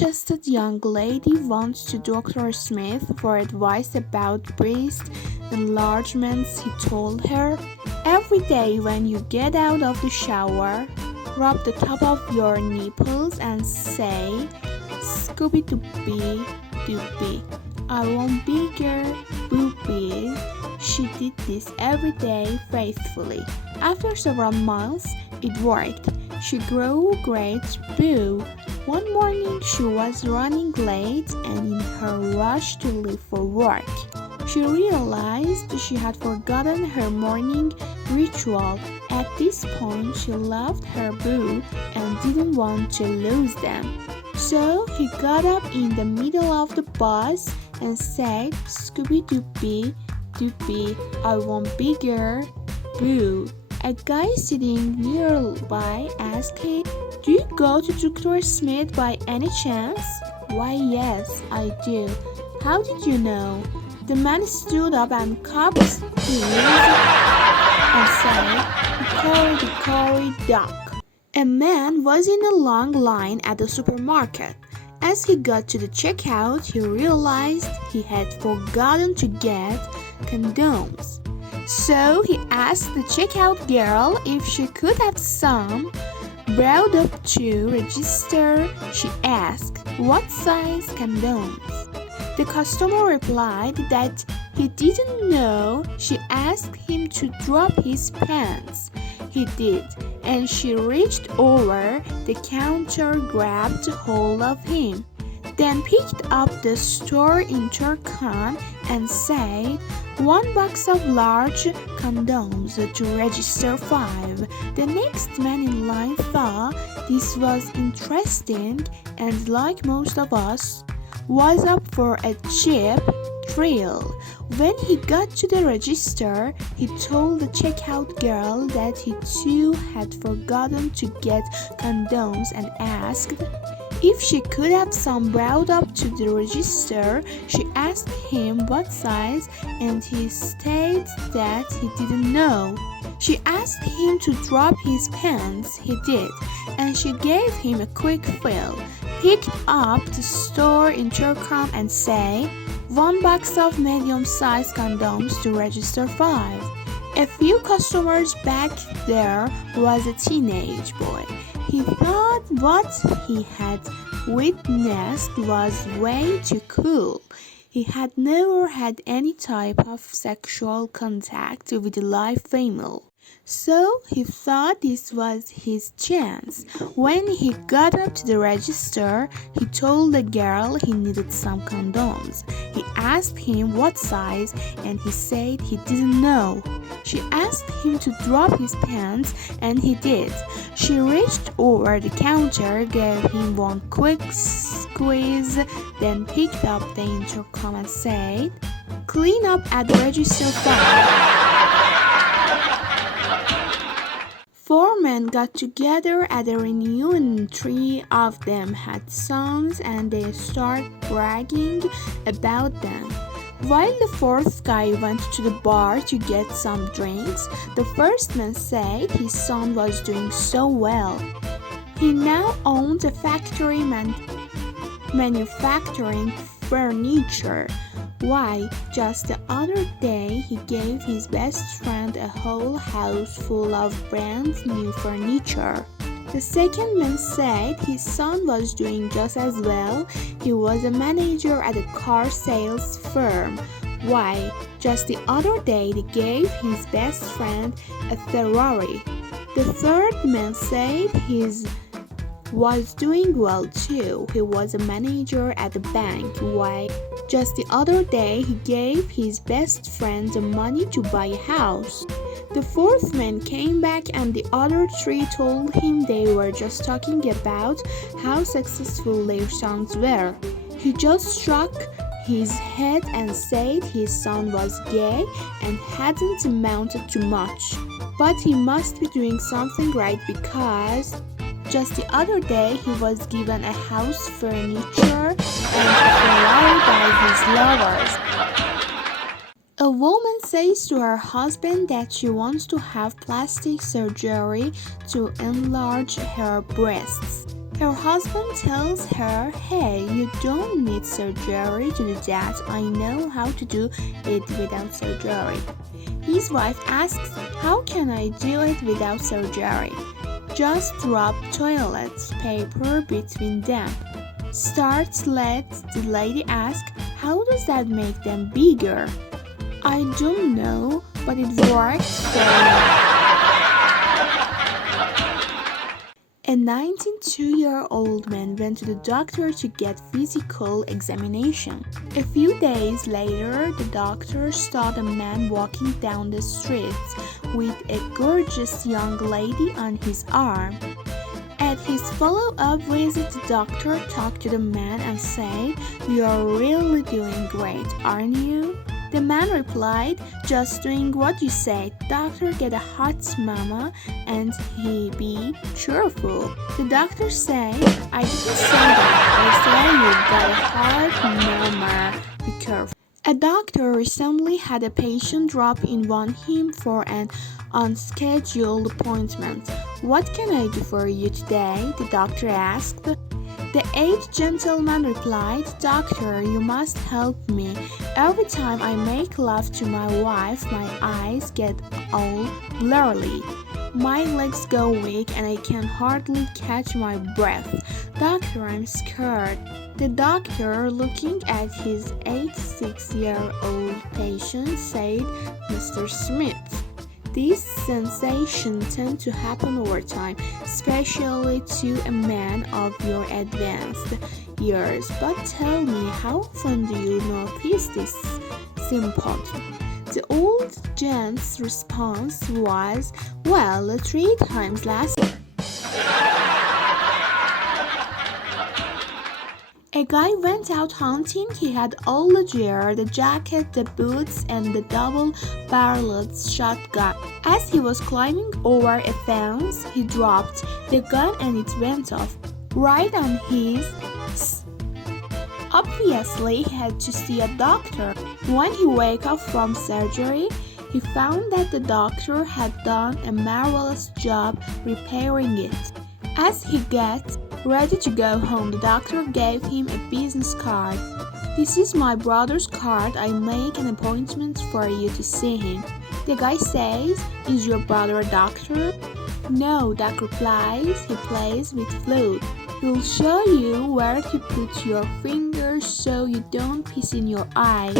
well-chested young lady went to Dr. Smith for advice about breast enlargements. He told her, "Every day when you get out of the shower, rub the top of your nipples and say, 'Scooby-Dooby Dooby, I want bigger boobies.'" She did this every day faithfully. After several months, it worked. She grew great boo. One morning she was running late, and in her rush to leave for work, she realized she had forgotten her morning ritual. At this point, she loved her boo and didn't want to lose them. So he got up in the middle of the bus and said, "Scooby-Dooby Dooby, I want bigger boo." A guy sitting nearby asked him, "Do you go to Dr. Smith by any chance?" "Why, yes, I do." "How did you know?" The man stood up and cupped his and said, "Hickory dock." A man was in a long line at the supermarket. As he got to the checkout, he realized he had forgotten to get condoms. So he asked the checkout girl if she could have some. Brought up to register, she asked, "What size condoms?" The customer replied that he didn't know. She asked him to drop his pants. He did, and she reached over the counter, grabbed hold of him, then picked up the store intercom and said, "1 box of large condoms to register 5. The next man in line thought this was interesting and, like most of us, was up for a cheap thrill. When he got to the register, he told the checkout girl that he too had forgotten to get condoms and asked if she could have some. Brought up to the register, she asked him what size, and he stated that he didn't know. She asked him to drop his pants. He did, and she gave him a quick fill, picked up the store intercom and said, "1 box of medium-sized condoms to register 5. A few customers back there was a teenage boy. He thought what he had witnessed was way too cool. He had never had any type of sexual contact with a live female, so he thought this was his chance. When he got up to the register, he told the girl he needed some condoms. He asked him what size, and he said he didn't know. She asked him to drop his pants, and he did. She reached over the counter, gave him one quick squeeze, then picked up the intercom and said, "Clean up at register 5." 4 men got together at a reunion. 3 of them had sons, and they started bragging about them. While the 4th guy went to the bar to get some drinks, the first man said his son was doing so well. He now owned a factory manufacturing furniture. Why, just the other day he gave his best friend a whole house full of brand new furniture. The second man said his son was doing just as well. He was a manager at a car sales firm. Why, just the other day he gave his best friend a Ferrari. The third man said his was doing well too. He was a manager at a bank. Why, just the other day he gave his best friend the money to buy a house. The 4th man came back, and the other 3 told him they were just talking about how successful their sons were. He just shook his head and said his son was gay and hadn't amounted to much, but he must be doing something right because just the other day he was given a house, furniture, and a Ferrari by his lovers. A woman says to her husband that she wants to have plastic surgery to enlarge her breasts. Her husband tells her, "Hey, you don't need surgery to do that. I know how to do it without surgery." His wife asks, "How can I do it without surgery?" "Just rub toilet paper between them." Let the lady ask, "How does that make them bigger?" "I don't know, but it worked for me." A 92-year-old man went to the doctor to get physical examination. A few days later, the doctor saw the man walking down the street with a gorgeous young lady on his arm. At his follow-up visit, the doctor talked to the man and said, "You are really doing great, aren't you?" The man replied, "Just doing what you said. Doctor, get a hot mama and he be cheerful." The doctor said, "I didn't say that. I said you got a hot mama. Be careful." A doctor recently had a patient drop in on him for an unscheduled appointment. "What can I do for you today?" the doctor asked. The aged gentleman replied, "Doctor, you must help me. Every time I make love to my wife, my eyes get all blurry. My legs go weak and I can hardly catch my breath. Doctor, I'm scared." The doctor, looking at his 86-year-old patient, said, "Mr. Smith, these sensations tend to happen over time, especially to a man of your advanced years. But tell me, how often do you notice this symptom?" The old gent's response was, "Well, 3 times last week." A guy went out hunting. He had all the gear, the jacket, the boots, and the double-barreled shotgun. As he was climbing over a fence, he dropped the gun and it went off right on his Obviously, he had to see a doctor. When he woke up from surgery, he found that the doctor had done a marvelous job repairing it. As he got ready to go home, the doctor gave him a business card. "This is my brother's card. I make an appointment for you to see him." The guy says, "Is your brother a doctor?" "No," Doc replies, "he plays with flute. He'll show you where to put your fingers so you don't piss in your eye."